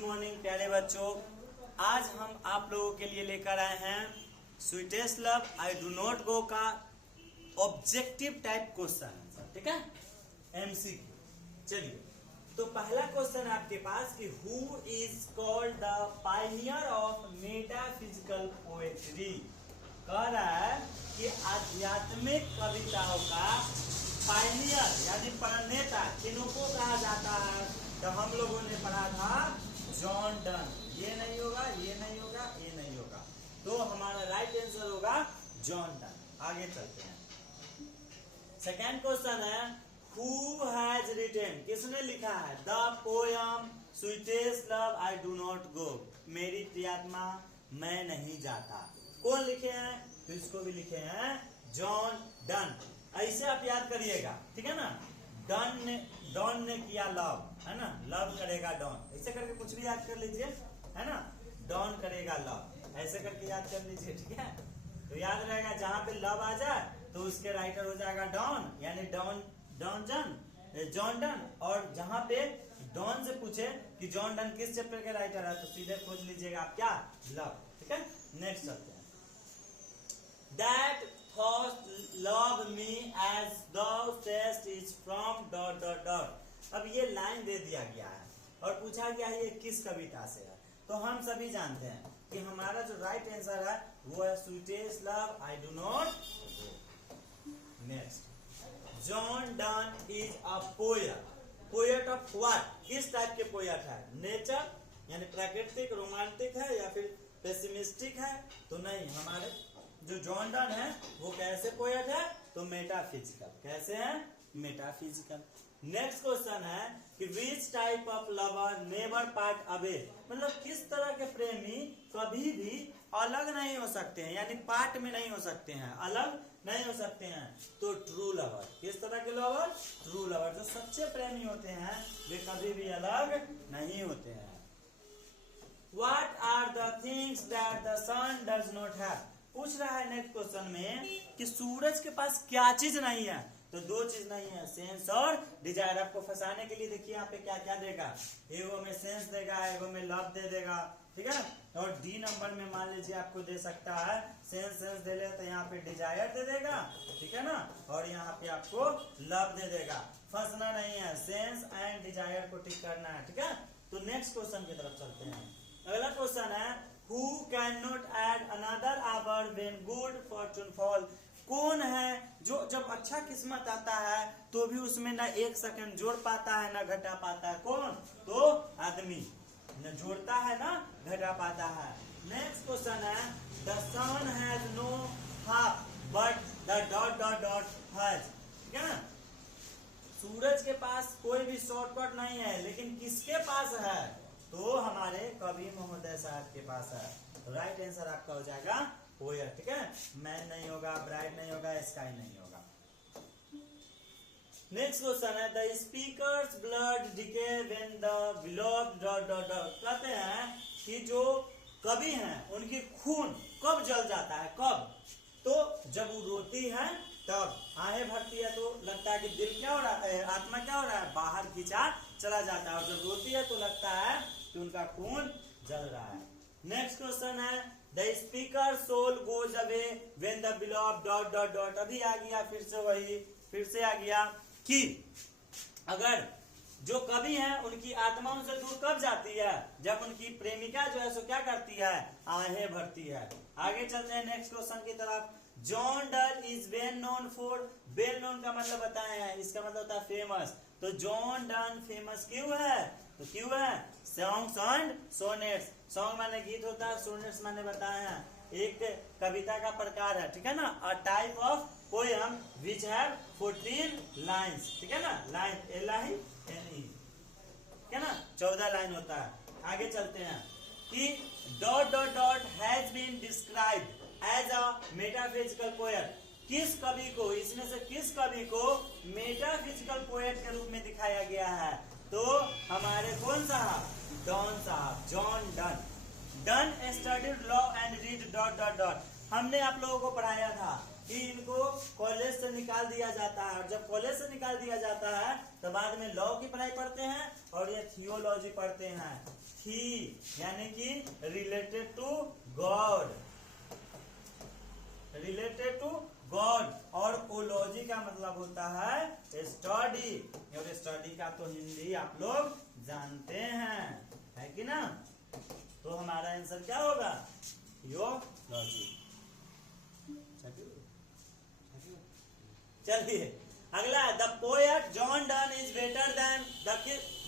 Morning प्यारे बच्चों। आज हम आप लोगों के लिए लेकर आए हैं sweetest love I do not go का ऑब्जेक्टिव टाइप क्वेश्चन। ठीक है, एमसीक्यू। चलिए, तो पहला क्वेश्चन आपके पास कि who is called the pioneer of metaphysical poetry. कह रहा है कि आध्यात्मिक कविताओं का पायनियर यानी प्रणेता किनको कहा जाता है। तो हम लोगों ने पढ़ा था जॉन डन। ये नहीं होगा, ये नहीं होगा, ये नहीं होगा, तो हमारा राइट आंसर होगा जॉन डन। आगे चलते हैं। सेकेंड क्वेश्चन है हु हैज रिटेन, किसने लिखा है the poem sweetest love I do not go, मेरी प्रियात्मा मैं नहीं जाता। कौन लिखे हैं? तो इसको भी लिखे हैं जॉन डन। ऐसे आप याद करिएगा, ठीक है ना। डॉन ने किया लव, है ना, लव करेगा डॉन, ऐसे करके कुछ भी याद कर लीजिए, है ना। डॉन करेगा लव, ऐसे करके याद कर लीजिए, ठीक है। तो याद रहेगा जहां पे लव आ जाए तो उसके राइटर हो जाएगा डॉन, यानी जॉन डन। और जहां पे डॉन से पूछे कि जॉन डन किस चैप्टर के राइटर है, तो सीधे खोज लीजिएगा आप क्या, लव। ठीक है, नेक्स्ट चलते हैं। That thought love me as thou sayest is from ... अब ये लाइन दे दिया गया है और पूछा गया है ये किस कविता से है। तो हम सभी जानते हैं कि हमारा जो राइट आंसर है वो है sweetest love I do not. Next, John Donne is a poet of what, किस टाइप के पोएट है? नेचर यानी प्राकृतिक रोमांटिक है या फिर पेसिमिस्टिक है? तो नहीं, हमारे जो जॉन डन है वो कैसे पोएट है? तो मेटाफिजिकल। कैसे है? मेटाफिजिकल। नेक्स्ट क्वेश्चन है कि which type of lover never part away, मतलब किस तरह के प्रेमी कभी भी अलग नहीं हो सकते हैं, यानी पार्ट में नहीं हो सकते हैं, अलग नहीं हो सकते हैं। तो ट्रू लवर, किस तरह के लवर? True lover. जो सच्चे प्रेमी होते हैं वे कभी भी अलग नहीं होते हैं। What are the things that the sun does not have? पूछ रहा है नेक्स्ट क्वेश्चन में कि सूरज के पास क्या चीज नहीं है? तो दो चीज नहीं है, सेंस और डिजायर। आपको फंसाने के लिए देखिए यहाँ पे क्या क्या देगा, एगो में सेंस देगा, एगो में लव दे देगा, ठीक है। और डी नंबर में मान लीजिए आपको दे सकता है सेंस दे ले तो यहाँ पे डिजायर दे देगा, ठीक है ना, और यहाँ पे आपको लव दे देगा। फंसना नहीं है, सेंस एंड डिजायर को टिक करना है, ठीक है। तो नेक्स्ट क्वेश्चन की तरफ चलते हैं। अगला क्वेश्चन है Who cannot add another hour when good fortune fall? कौन है जो जब अच्छा किस्मत आता है तो भी उसमें ना एक सेकंड जोड़ पाता है ना घटा पाता है? कौन? तो आदमी न जोड़ता है ना घटा पाता है। नेक्स्ट क्वेश्चन है The sun has no half but the ... has, ठीक है ना। सूरज के पास कोई भी शॉर्टकट नहीं है, लेकिन किसके पास है? तो हमारे कवि महोदय साहब के पास है। तो राइट आंसर आपका हो जाएगा पोएट, ठीक है। मैन नहीं होगा, ब्राइट नहीं होगा, स्काई नहीं होगा। Next question is the speaker's blood decay when the beloved ... कहते हैं कि जो कवि हैं उनकी खून कब जल जाता है? कब? तो जब वो रोती है तब आहें भरती है तो लगता है कि दिल क्या हो रहा है, आत्मा क्या हो रहा है, बाहर खींचा चला जाता है, और जब रोती है तो लगता है कि उनका खून जल रहा है। Next question is the speaker soul goes away when the beloved ... अभी आ गया फिर से आ गया कि अगर जो कवि हैं उनकी आत्मा उनसे दूर कब जाती है? जब उनकी प्रेमिका जो है सो क्या करती है? आहें भरती है। आगे चलते हैं नेक्स्ट क्वेश्चन की तरफ। John Donne is well known for, well known का मतलब बताए हैं, इसका मतलब होता है फेमस। तो जॉन डन फेमस क्यों है? तो क्यों है? Songs and sonnets. सॉन्ग माने गीत होता है, सोनेट्स माने बताए हैं एक कविता का प्रकार है, ठीक है ना। A type of poem which have 14 lines, ठीक है ना। लाइन LINE, ठीक है ना, 14 लाइन होता है। आगे चलते हैं कि ... has been described as a metaphysical poet. किस कवि को, इसमें से किस कवि को मेटाफिजिकल पोएट के रूप में दिखाया गया है? तो हमारे कौन साहब? डॉन साहब, John Donne studied law and read ... हमने आप लोगों को पढ़ाया था कि इनको कॉलेज से निकाल दिया जाता है, और जब कॉलेज से निकाल दिया जाता है तो बाद में लॉ की पढ़ाई पढ़ते हैं और ये थियोलॉजी पढ़ते हैं। थी यानी कि related to God, related to God, और ओलॉजी का मतलब होता है स्टडी, और स्टडी का तो हिंदी आप लोग जानते हैं, है कि ना। तो हमारा आंसर क्या होगा, थियोलॉजी। चलिए अगला है, the poet John Donne is better than the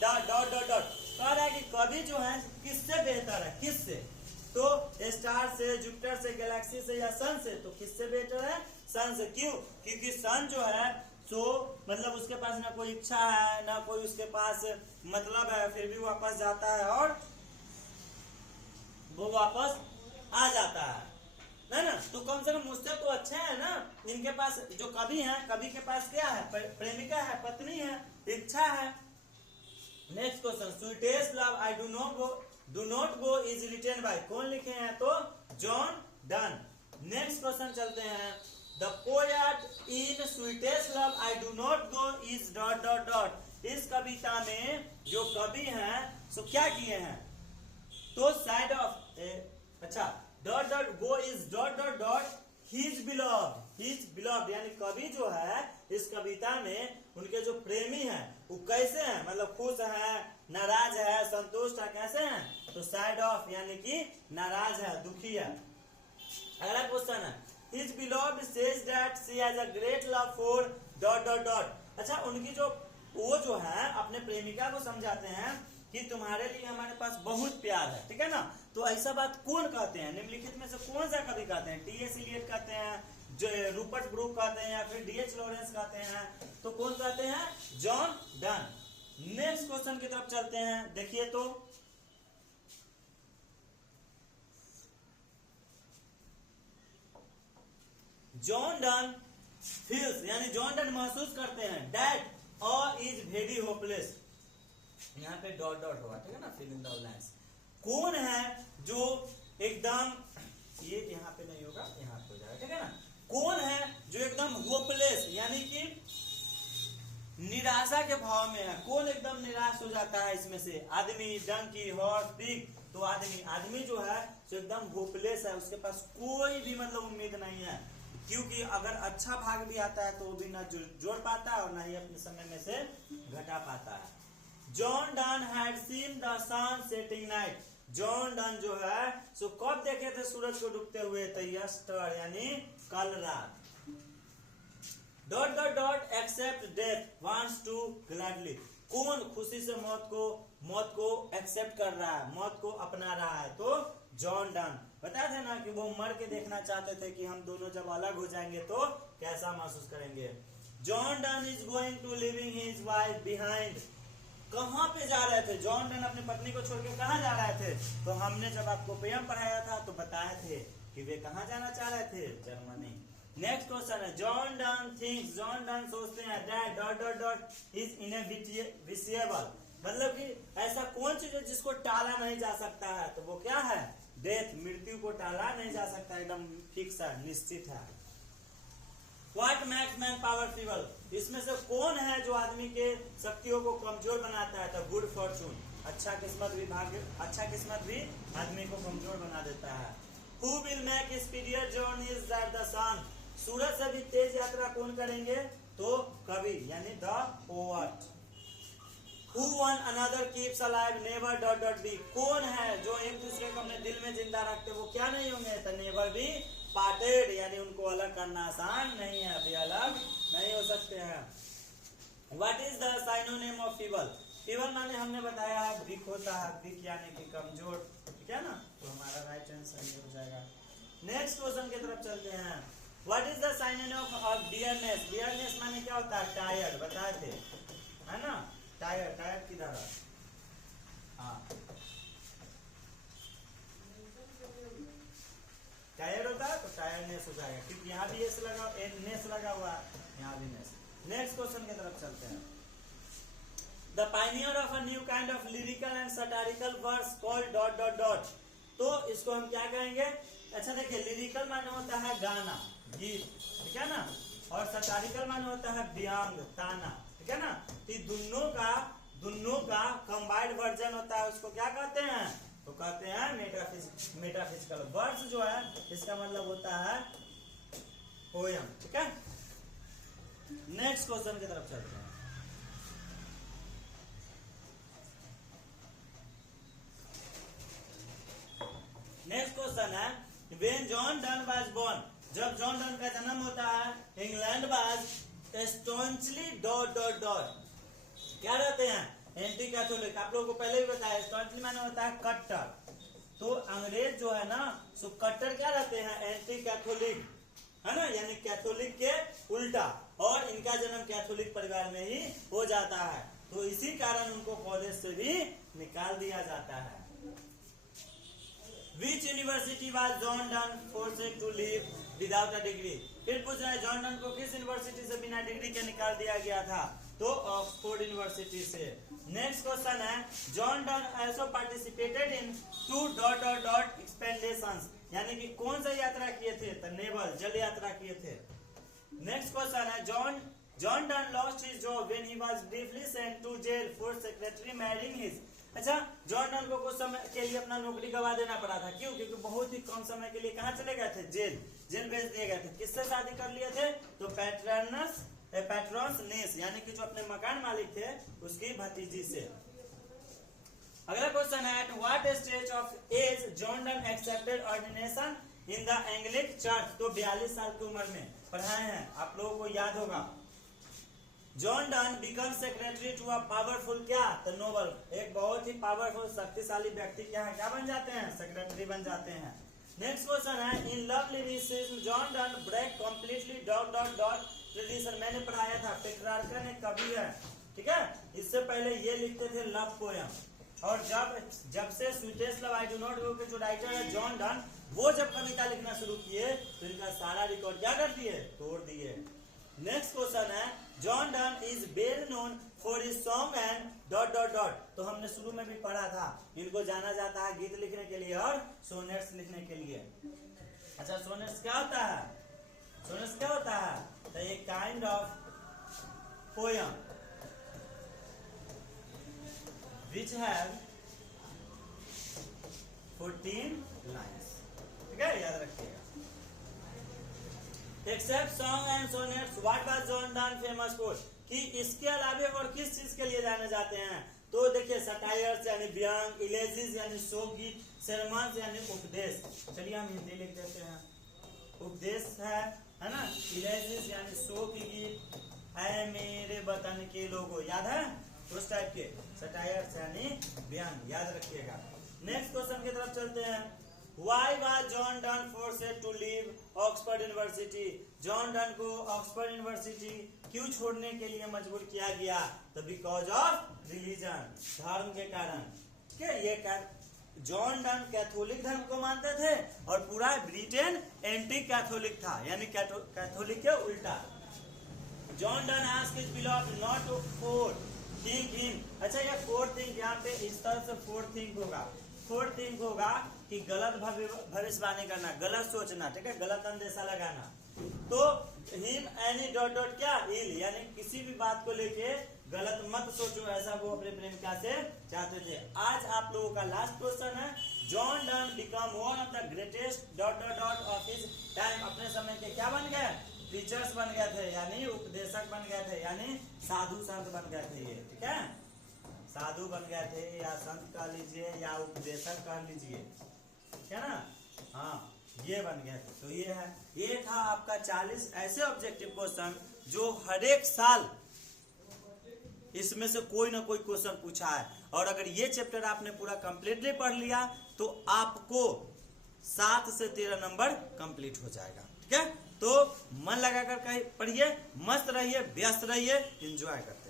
dot dot dot. कह रहा है कि कवि जो है किससे बेहतर है, किससे, तो स्टार से, जुपिटर से, गैलेक्सी से या सन से, तो किससे बेटर है, सन से। क्यों, क्योंकि सन जो है सो मतलब उसके पास ना कोई इच्छा है ना कोई उसके पास मतलब है, फिर भी वापस जाता है और वो वापस आ जाता है ना। तो कम से कम मुझसे तो अच्छे है ना। इनके पास जो कवि है, कवि के पास क्या है, प्रेमिका है, पत्नी है, इच्छा है। Next question, sweetest love I do not go is written by, कौन लिखे हैं, तो जॉन डन। नेक्स्ट क्वेश्चन चलते हैं, the poet in sweetest love I do not go is dot dot dot. इस कविता में जो कवि हैं सो क्या किए हैं, तो साइड ऑफ अच्छा dot dot go is dot dot dot his beloved, यानी कवि जो है इस कविता में उनके जो प्रेमी हैं वो कैसे हैं, मतलब खुश है, नाराज है, संतुष्ट है, कैसे हैं, तो साइड ऑफ यानी कि नाराज है, दुखी है। अगला क्वेश्चन है, his beloved says that she has a great love for dot dot dot. अच्छा उनकी जो वो जो है अपने प्रेमिका को समझाते हैं कि तुम्हारे लिए हमारे पास बहुत प्यार है, ठीक है ना। तो ऐसा बात कौन कहते हैं, निम्नलिखित में से कौन सा कवि कहते हैं, टी.एस. इलियट कहते हैं, जो रूपर्ट ब्रूक कहते हैं, या फिर डी.एच. लॉरेंस कहते हैं, तो कौन कहते हैं, जॉन डन। नेक्स्ट क्वेश्चन की तरफ चलते हैं, देखिए तो जॉन डन फील्स, यानी जॉन डन महसूस करते हैं, that all is very hopeless, यहाँ पे डॉट डॉट होगा, ठीक है ना, फिल इन द ब्लैंक्स। कौन है जो एकदम, ये यहाँ पे नहीं होगा, यहाँ पे हो जाएगा, ठीक है ना। कौन है जो एकदम होपलेस यानी कि निराशा के भाव में है, कौन एकदम निराश हो जाता है इसमें से, आदमी, डंकी, हॉर्स, पिग, तो आदमी जो है जो एकदम होपलेस है, उसके पास कोई भी मतलब उम्मीद नहीं है, क्योंकि अगर अच्छा भाग भी आता है तो वो भी ना जोड़ पाता है और ना ही अपने समय में से घटा पाता है। John Donne had seen the sun setting night, John Donne जो है सो कब देखे थे सूरज को डूबते हुए, तो यस्टर यानी कल रात। Dot dot dot accept death wants to gladly, कौन खुशी से मौत को एक्सेप्ट कर रहा है, मौत को अपना रहा है, तो जॉन डन। बताया था ना कि वो मर के देखना चाहते थे कि हम दोनों जब अलग हो जाएंगे तो कैसा महसूस करेंगे। John Donne is going to living his wife behind, कहाँ पे जा रहे थे, जॉन डन अपनी पत्नी को छोड़ के कहाँ जा रहे थे, तो हमने जब आपको पोयम पढ़ाया था तो बताए थे कि वे कहाँ जाना चाह रहे थे, जर्मनी। नेक्स्ट क्वेश्चन है, John done thinks, John Donne सोचते हैं, that dot dot dot is inevitable, मतलब कि ऐसा कौन चीज है जिसको टाला नहीं जा सकता है, तो वो क्या है, डेथ, मृत्यु को टाला नहीं जा सकता, एकदम फिक्स है, निश्चित है। What makes man powerful, इसमें से कौन है जो आदमी के शक्तियों को कमजोर बनाता है, तो गुड फॉर्चून, अच्छा किस्मत भी आदमी को कमजोर बना देता है। Who will make speedier journeys than the sun, सूरज से भी तेज यात्रा कौन करेंगे, तो कवि यानी the poet. Who one another keeps alive never dot dot be, कौन है जो एक दूसरे को अपने दिल में जिंदा रखते वो क्या नहीं होंगे, तो never be parted, यानी उनको अलग करना आसान नहीं है, अभी अलग नहीं हो सकते हैं। What is the synonym of feeble, feeble माने हमने बताया है वीक होता है, वीक यानी कि कमजोर, ठीक है ना, तो हमारा राइट आंसर ये हो जाएगा। नेक्स्ट क्वेश्चन की तरफ चलते हैं, What is the synonym of dearness, dearness माने क्या होता है, टायर्ड, बताए थे, है ना, टायर्ड किधर है, हाँ टायर्ड होता है तो टायर्डनेस हो जाएगा, क्योंकि यहाँ भी नेस लगा हुआ है, यहाँ भी नेस। नेक्स्ट क्वेश्चन की तरफ चलते हैं, the pioneer of a new kind of lyrical and satirical verse called dot dot dot, तो इसको हम क्या कहेंगे, अच्छा देखिए लिरिकल माने होता है गाना, गीत, ठीक ठीक है ना। और सटारिकल माने होता है व्यंग, ताना, ठीक है ना। तो दोनों का कंबाइंड वर्जन होता है, उसको क्या कहते हैं, तो कहते हैं मेटाफिजिकल। वर्ड्स जो है इसका मतलब होता है पोयम, ठीक है। नेक्स्ट क्वेश्चन की तरफ चलते हैं। Next question is when John Donne was born, जब जॉन डन का जन्म होता है, England was staunchly dot dot dot, क्या रहते हैं, एंटी कैथोलिक। आप लोगों को पहले भी बताया स्टॉन्चली माने होता है कट्टर, तो अंग्रेज जो है ना सो कट्टर क्या रहते हैं, एंटी कैथोलिक, है ना, यानी कैथोलिक के उल्टा। और इनका जन्म कैथोलिक परिवार में ही हो जाता है, तो इसी कारण उनको कॉलेज से भी निकाल दिया जाता है। Which university was John Donne forced to leave without a degree? फिर पूछ रहा है जॉन डन को किस यूनिवर्सिटी से बिना डिग्री के निकाल दिया गया था, तो ऑक्सफोर्ड यूनिवर्सिटी से। नेक्स्ट क्वेश्चन है John done also participated in 2 expeditions, यानी कि कौन सा यात्रा किए थे, तो नेवल, जल यात्रा किए थे। नेक्स्ट क्वेश्चन है John done lost his job when he was briefly sent to jail for secretary marrying his। अच्छा, जॉन डन को कुछ समय के लिए अपना नौकरी गवा देना पड़ा था, क्यों, क्योंकि बहुत ही कम समय के लिए कहाँ चले गए थे, जेल भेज दिए गए थे। किससे शादी कर लिए थे, तो पैट्रॉन्स नेस, यानी कि जो अपने मकान मालिक थे उसकी भतीजी से। अगला क्वेश्चन है at what stage of age John Donne accepted ordination in the Anglic church, तो 42 साल की उम्र में पढ़ाए हैं, आप लोगों को याद होगा। John Donne become secretary to a powerful, क्या, तो नोबल, एक बहुत ही पावरफुल शक्तिशाली व्यक्ति क्या बन जाते हैं, सेक्रेटरी बन जाते हैं। नेक्स्ट क्वेश्चन है in love lyricism John Donne break completely dot dot dot tradition, मैंने पढ़ाया था पेट्रार्कन एक कवि है, ठीक है, इससे पहले ये लिखते थे लव पोयम, और जब से sweetest love I do not know के जो राइटर है जॉन डन, वो जब कविता लिखना शुरू किए तो इनका सारा रिकॉर्ड क्या कर दिए, तोड़ दिए। नेक्स्ट क्वेश्चन है John Donne is well known for his song and dot dot dot, तो हमने शुरू में भी पढ़ा था, इनको जाना जाता है गीत लिखने के लिए और सोनेट्स लिखने के लिए। अच्छा, सोनेट्स क्या होता है, सोनेट्स क्या होता है, तो एक kind of poem which have 14 lines, ठीक है, याद रखिएगा। Except song and sonnets, what was John Donne famous for? कि इसके अलावे और किस चीज के लिए जाने जाते हैं, तो देखिए सटायर्स यानी व्यंग, इलेजिस यानी शोक गीत, sermons यानी उपदेश। चलिए हम हिंदी लिख देते हैं, उपदेश है ना, इलेजिस यानी शोक गीत, है मेरे वतन के लोगों, याद है, उस टाइप के सटायर्स यानी व्यंग, याद रखिएगा। नेक्स्ट क्वेश्चन की तरफ चलते हैं Why was John Donne forced to leave Oxford University? John Donne को ऑक्सफोर्ड यूनिवर्सिटी क्यों छोड़ने के लिए मजबूर किया गया, तो बिकॉज ऑफ रिलीजन, धर्म के कारण। क्या ये जॉन डन कैथोलिक धर्म को मानते थे और पूरा ब्रिटेन एंटी कैथोलिक था, यानी कैथोलिक के उल्टा। John Donne asked his beloved not to think him, अच्छा ये फोर्थ थिंग, यहाँ पे इस तरह से फोर्थ थिंग होगा, फोर्थ थिंग होगा कि गलत भविष्यवाणी करना, गलत सोचना, ठीक है, गलत अंदेशा लगाना। तो हिम एनी डॉट डॉट क्या, इल, यानी किसी भी बात को लेके गलत मत सोचो, ऐसा वो अपने प्रेमिका से चाहते थे। आज आप लोगों का लास्ट क्वेश्चन है John Donne become one of the greatest dot dot dot of his time, अपने समय के क्या बन गए, टीचर्स बन गए थे, यानी उपदेशक बन गए थे, यानी साधु संत बन गए थे ये, ठीक है, साधु बन गए थे या संत कह लीजिए या उपदेशक कह लीजिए, ठीक है ना, हाँ ये बन गए थे। तो ये है, ये था आपका 40 ऐसे ऑब्जेक्टिव क्वेश्चन जो हर एक साल इसमें से कोई ना कोई क्वेश्चन पूछा है, और अगर ये चैप्टर आपने पूरा कंप्लीटली पढ़ लिया तो आपको 7 से 13 नंबर कंप्लीट हो जाएगा, ठीक है। तो मन लगाकर पढ़िए, मस्त रहिए, व्यस्त रहिए, एंजॉय करते